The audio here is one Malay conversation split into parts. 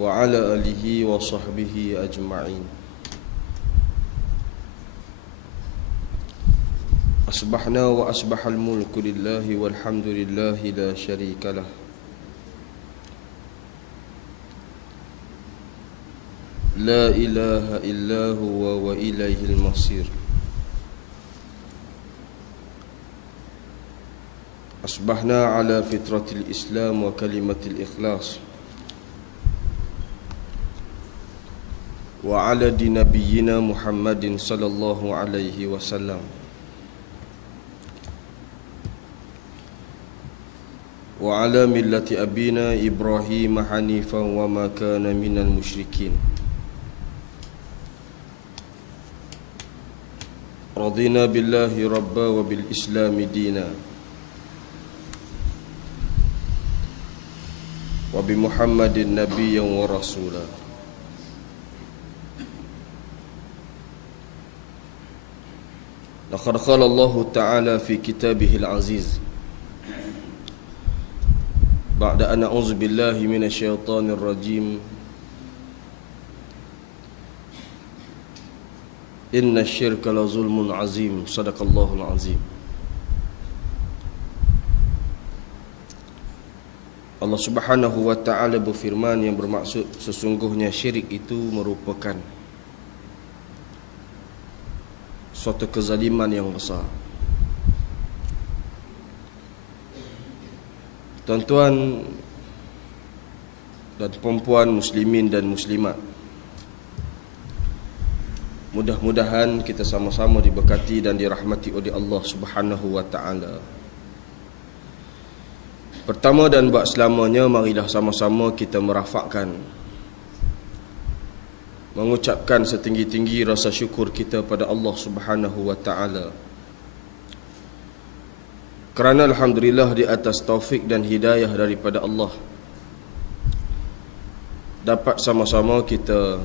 وعلى آله وصحبه أجمعين. أصبحنا وأصبح الملك لله والحمد لله لا شريك له. لا إله إلا هو وإليه المصير. أصبحنا على فطرة الإسلام وكلمة الإخلاص وعلى دين نبينا محمد صلى الله عليه وسلم وعلى ملة أبينا إبراهيم حنيفا وما كان من المشركين. رضينا بالله ربا وبالإسلام دينا وبمحمد نبيا ورسولا. لقد قال الله تعالى في كتابه العزيز بعد أن أعوذ بالله من الشيطان الرجيم إن الشرك لظلم عظيم صدق الله العظيم. Allah Subhanahu wa ta'ala berfirman yang bermaksud sesungguhnya syirik itu merupakan suatu kezaliman yang besar. Tuan-tuan dan puan-puan muslimin dan muslimat, mudah-mudahan kita sama-sama diberkati dan dirahmati oleh Allah Subhanahu wa ta'ala. Pertama dan buat selamanya, marilah sama-sama kita merafakkan, mengucapkan setinggi-tinggi rasa syukur kita pada Allah Subhanahu wa ta'ala, kerana alhamdulillah di atas taufik dan hidayah daripada Allah dapat sama-sama kita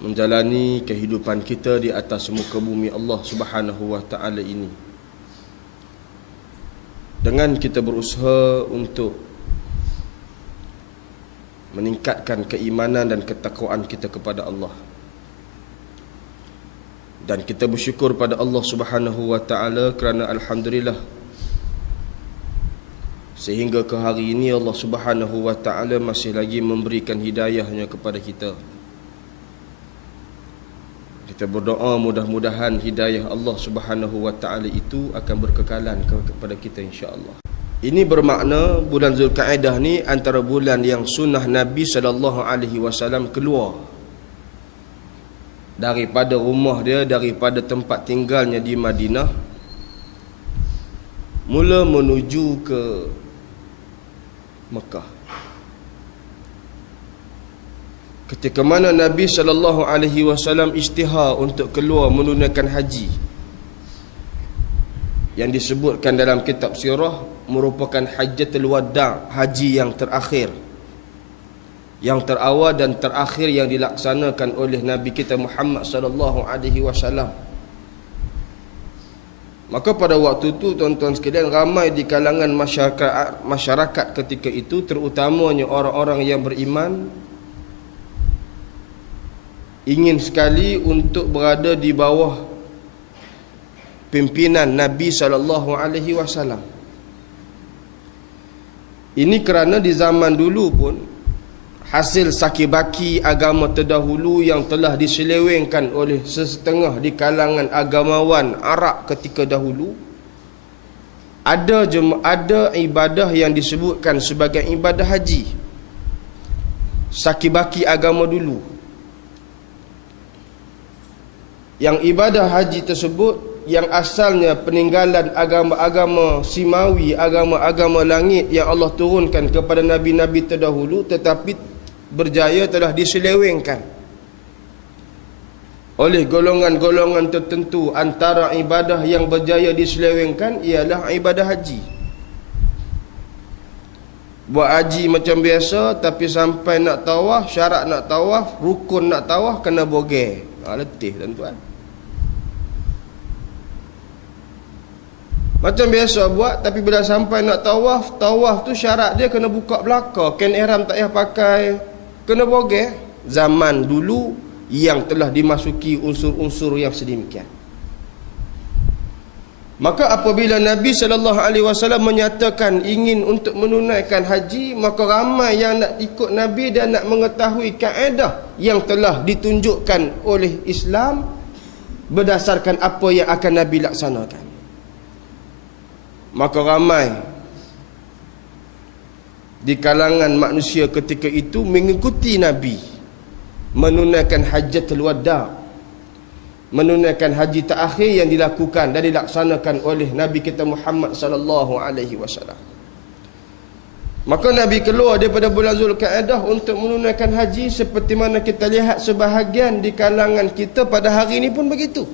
menjalani kehidupan kita di atas muka bumi Allah Subhanahu wa ta'ala ini dengan kita berusaha untuk meningkatkan keimanan dan ketakwaan kita kepada Allah. Dan kita bersyukur pada Allah Subhanahu wa ta'ala kerana alhamdulillah sehingga ke hari ini Allah Subhanahu wa ta'ala masih lagi memberikan hidayahnya kepada kita. Kita berdoa mudah-mudahan hidayah Allah Subhanahu wa ta'ala itu akan berkekalan kepada kita insya-Allah. Ini bermakna bulan Zulkaidah ni antara bulan yang sunnah Nabi sallallahu alaihi wasallam keluar daripada rumah dia, daripada tempat tinggalnya di Madinah, mula menuju ke Mekah. Ketika mana Nabi sallallahu alaihi wasallam isytihar untuk keluar menunaikan haji, yang disebutkan dalam kitab sirah merupakan hajjatul wada', haji yang terakhir, yang terawal dan terakhir yang dilaksanakan oleh Nabi kita Muhammad sallallahu alaihi wasallam. Maka pada waktu itu tuan-tuan sekalian, ramai di kalangan masyarakat ketika itu, terutamanya orang-orang yang beriman, ingin sekali untuk berada di bawah pimpinan Nabi sallallahu alaihi wasallam. Ini kerana di zaman dulu pun hasil sakibaki agama terdahulu yang telah diselewengkan oleh sesetengah di kalangan agamawan Arab ketika dahulu, ada ibadah yang disebutkan sebagai ibadah haji, sakibaki agama dulu. Yang ibadah haji tersebut yang asalnya peninggalan agama-agama Simawi, agama-agama langit yang Allah turunkan kepada nabi-nabi terdahulu, tetapi berjaya telah diselewengkan oleh golongan-golongan tertentu. Antara ibadah yang berjaya diselewengkan ialah ibadah haji. Buat haji macam biasa, tapi sampai nak tawaf, syarat nak tawaf, rukun nak tawaf, kena bogel. Letih tuan-tuan. Macam biasa buat, tapi bila sampai nak tawaf, tawaf tu syarat dia kena buka belakang, kain ihram tak payah pakai, kena bogeh. Zaman dulu yang telah dimasuki unsur-unsur yang sedemikian. Maka apabila Nabi SAW menyatakan ingin untuk menunaikan haji, maka ramai yang nak ikut Nabi dan nak mengetahui kaedah yang telah ditunjukkan oleh Islam berdasarkan apa yang akan Nabi laksanakan. Maka ramai di kalangan manusia ketika itu mengikuti Nabi menunaikan hajjatul wada', menunaikan haji terakhir yang dilakukan dan dilaksanakan oleh Nabi kita Muhammad sallallahu alaihi wasallam. Maka Nabi keluar daripada bulan Zulkaidah untuk menunaikan haji, seperti mana kita lihat sebahagian di kalangan kita pada hari ini pun begitu.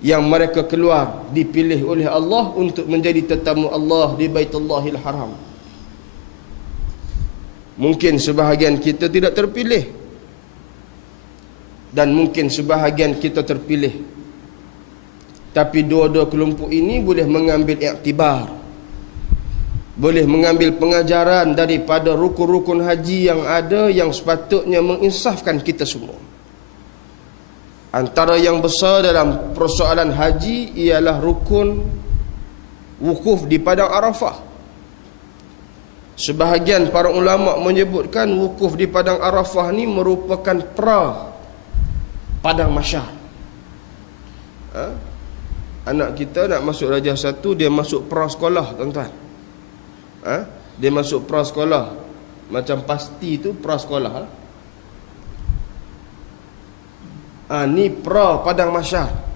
Yang mereka keluar dipilih oleh Allah untuk menjadi tetamu Allah di Baitullahil Haram. Mungkin sebahagian kita tidak terpilih, dan mungkin sebahagian kita terpilih. Tapi dua-dua kelompok ini boleh mengambil iktibar, boleh mengambil pengajaran daripada rukun-rukun haji yang ada, yang sepatutnya menginsafkan kita semua. Antara yang besar dalam persoalan haji ialah rukun wukuf di Padang Arafah. Sebahagian para ulama menyebutkan wukuf di Padang Arafah ni merupakan Padang Mahsyar. Anak kita nak masuk Darjah 1, dia masuk sekolah, tuan-tuan. Dia masuk sekolah. Macam pasti tu sekolah. Ni Padang Mahsyar.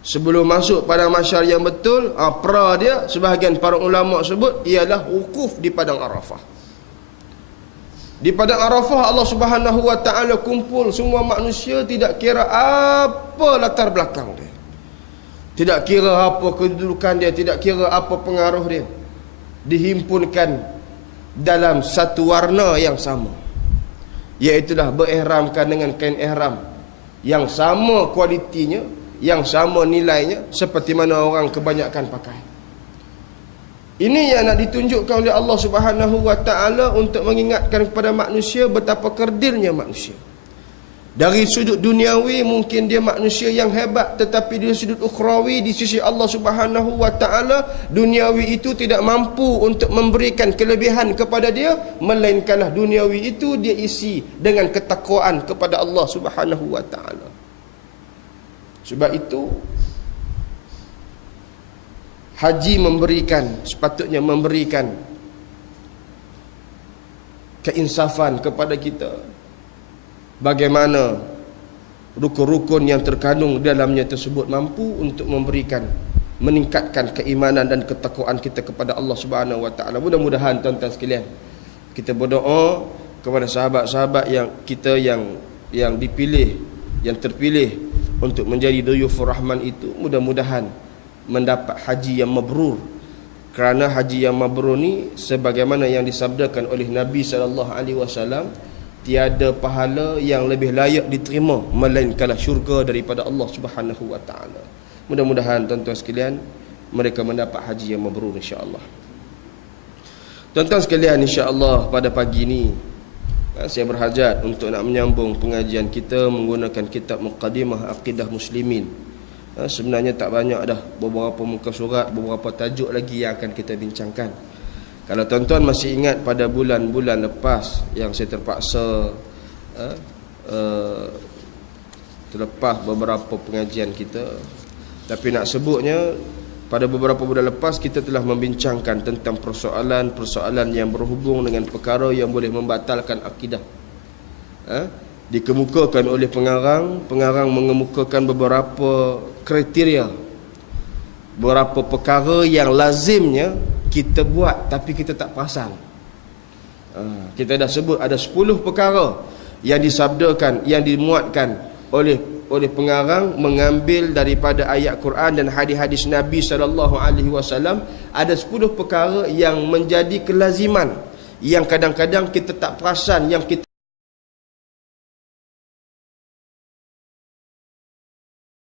Sebelum masuk Padang Mahsyar yang betul, dia, sebahagian para ulama sebut, ialah wukuf di Padang Arafah. Di Padang Arafah Allah Subhanahu wa taala kumpul semua manusia, tidak kira apa latar belakang dia, tidak kira apa kedudukan dia, tidak kira apa pengaruh dia, dihimpunkan dalam satu warna yang sama, iaitulah berihramkan dengan kain ihram yang sama kualitinya, yang sama nilainya seperti mana orang kebanyakan pakai. Ini yang nak ditunjukkan oleh Allah Subhanahu wa taala untuk mengingatkan kepada manusia betapa kerdilnya manusia. Dari sudut duniawi mungkin dia manusia yang hebat, tetapi dari sudut ukhrawi, di sisi Allah Subhanahu wa taala, duniawi itu tidak mampu untuk memberikan kelebihan kepada dia, melainkanlah duniawi itu dia isi dengan ketakwaan kepada Allah Subhanahu wa taala. Sebab itu haji sepatutnya memberikan keinsafan kepada kita, bagaimana rukun-rukun yang terkandung dalamnya tersebut mampu untuk meningkatkan keimanan dan ketakwaan kita kepada Allah Subhanahu wa taala. Mudah-mudahan tuan-tuan sekalian, kita berdoa kepada sahabat-sahabat yang dipilih, yang terpilih untuk menjadi duyufur rahman itu, mudah-mudahan mendapat haji yang mabrur. Kerana haji yang mabrur ni, sebagaimana yang disabdakan oleh Nabi SAW, tiada pahala yang lebih layak diterima melainkanlah syurga daripada Allah Subhanahu wa taala. Mudah-mudahan tuan-tuan sekalian mereka mendapat haji yang mabrur insya-Allah. Tuan-tuan sekalian, insya-Allah pada pagi ni saya berhajat untuk nak menyambung pengajian kita menggunakan kitab Muqaddimah Aqidah Muslimin. Sebenarnya tak banyak dah, beberapa muka surat, beberapa tajuk lagi yang akan kita bincangkan. Kalau tuan-tuan masih ingat pada bulan-bulan lepas yang saya terpaksa terlepas beberapa pengajian kita, tapi nak sebutnya, pada beberapa bulan lepas kita telah membincangkan tentang persoalan-persoalan yang berhubung dengan perkara yang boleh membatalkan akidah. Dikemukakan oleh pengarang mengemukakan beberapa kriteria, beberapa perkara yang lazimnya kita buat tapi kita tak perasan. Kita dah sebut ada 10 perkara yang disabdakan, yang dimuatkan oleh pengarang mengambil daripada ayat Quran dan hadis-hadis Nabi SAW. Ada 10 perkara yang menjadi kelaziman, yang kadang-kadang kita tak perasan, yang kita